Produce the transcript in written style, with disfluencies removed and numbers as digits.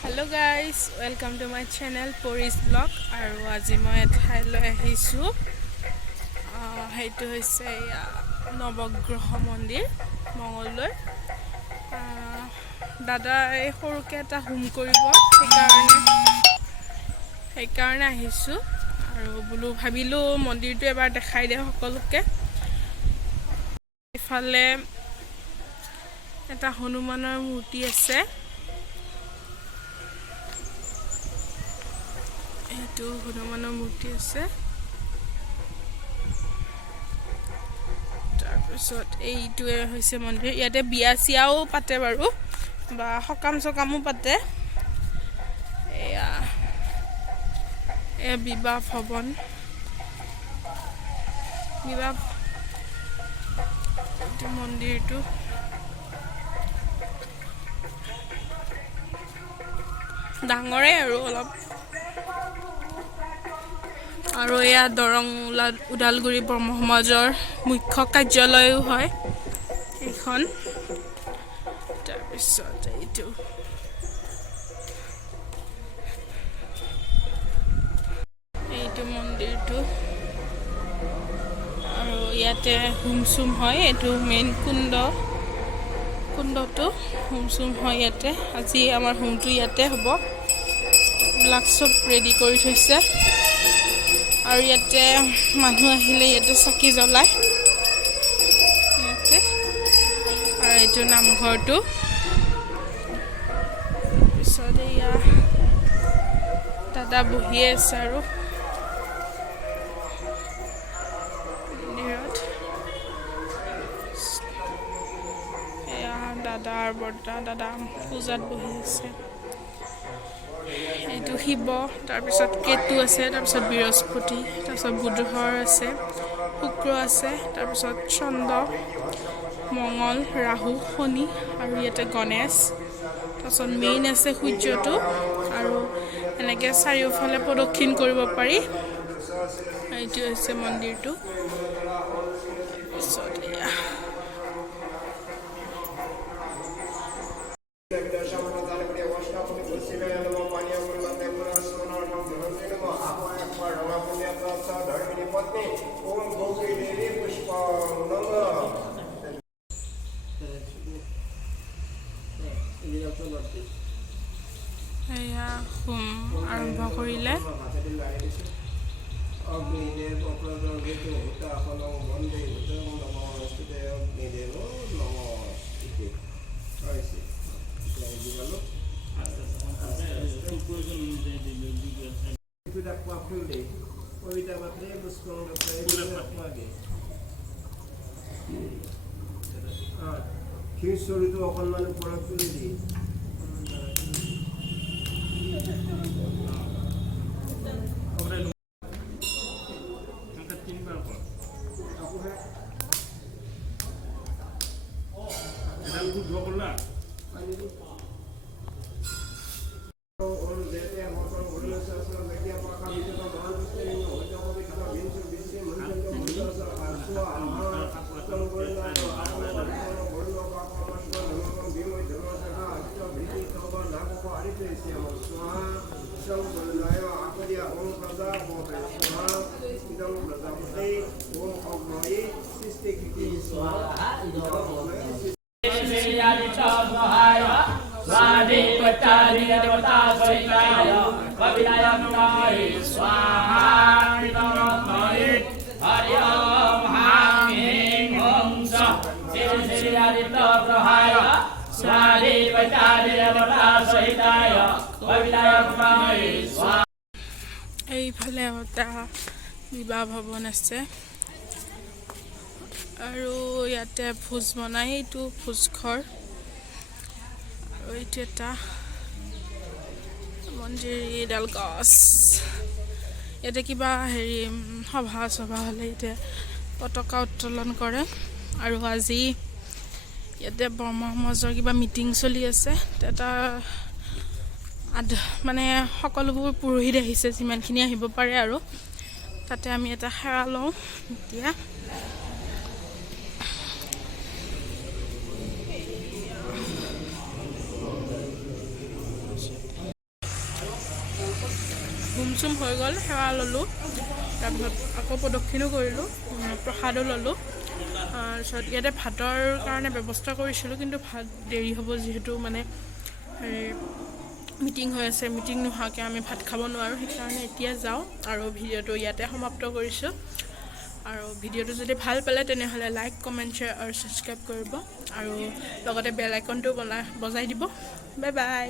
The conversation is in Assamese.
Hello guys, welcome to my channel Pori's Vlog আৰু আজি মই এঠাইলৈ আহিছোঁ সেইটো হৈছে নৱগ্ৰহ মন্দিৰ মঙলদৈ দাদাই সৰুকৈ এটা হোম কৰিব সেইকাৰণে আহিছোঁ আৰু বোলো ভাবিলোঁ মন্দিৰটো এবাৰ দেখাই দিওঁ সকলোকে ইফালে এটা হনুমানৰ মূৰ্তি আছে এইটো হনুমানৰ মূৰ্তি আছে তাৰপিছত এইটোৱে হৈছে মন্দিৰ ইয়াতে বিয়া চিয়াও পাতে বাৰু বা সকাম চকামো পাতে এয়া বিবাহ ভৱন এইটো মন্দিৰটো ডাঙৰে আৰু অলপ আৰু এয়া দৰং ওদালগুৰি ব্ৰহ্ম সমাজৰ মুখ্য কাৰ্যালয়ো হয় এইখন তাৰপিছত এইটো মন্দিৰটো আৰু ইয়াতে হোম চুম হয় এইটো মেইন কুণ্ডটো হোম চুম হয় ইয়াতে আজি আমাৰ হোমটো ইয়াতে হ'ব এইবিলাক চব ৰেডি কৰি থৈছে আৰু ইয়াতে মানুহ আহিলে ইয়াতে চাকি জ্বলায় ইয়াতে আৰু এইটো নামঘৰটো পিছত এয়া দাদা বহিয়ে আছে আৰু মন্দিৰত এয়া দাদা আৰু বৰ্তা দাদা পূজাত বহি আছে এইটো শিৱ তাৰপিছত কেতু আছে তাৰপিছত বৃহস্পতি তাৰপিছত বুধৰ আছে শুক্ৰ আছে তাৰপিছত চন্দ্ৰ মঙল ৰাহু শনি আৰু ইয়াতে গণেশ তাৰপিছত মেইন আছে সূৰ্যটো আৰু এনেকৈ চাৰিওফালে প্ৰদক্ষিণ কৰিব পাৰি এইটো হৈছে মন্দিৰটো তাৰপিছত এয়া হোম আৰম্ভ কৰিলে চৰিটো অকণমান ওপৰত তুলি দি এইফালে এটা বিবাহ ভৱন আছে আৰু ইয়াতে ভোজ বনাই এইটো ভোজঘৰ আৰু এইটো এটা মন্দিৰ এডাল গছ ইয়াতে কিবা সভা হ'লে ইয়াতে পতাকা উত্তোলন কৰে আৰু আজি ইয়াতে ব্ৰহ্ম সমাজৰ কিবা মিটিং চলি আছে এটা মানে সকলোবোৰ পুৰোহিত আহিছে যিমানখিনি আহিব পাৰে আৰু তাতে আমি এটা সেৱা লওঁ এতিয়া হোম চুম হৈ গ'ল, সেৱা ল'লোঁ, তাৰপিছত আকৌ প্ৰদক্ষিণো কৰিলোঁ, প্ৰসাদো ল'লোঁ। তাৰপিছত ইয়াতে ভাতৰ কাৰণে ব্যৱস্থা কৰিছিলোঁ, কিন্তু ভাত দেৰি হ'ব যিহেতু মানে মিটিং হৈ আছে, মিটিং নোহোৱাকৈ আমি ভাত খাব নোৱাৰোঁ, সেইকাৰণে এতিয়া যাওঁ আৰু ভিডিঅ'টো ইয়াতে সমাপ্ত কৰিছোঁ। আৰু ভিডিঅ'টো যদি ভাল পালে তেনেহ'লে লাইক, কমেণ্ট, শ্বেয়াৰ আৰু ছাবস্ক্ৰাইব কৰিব আৰু লগতে বেল আইকনটো বজাই দিব। Bye bye.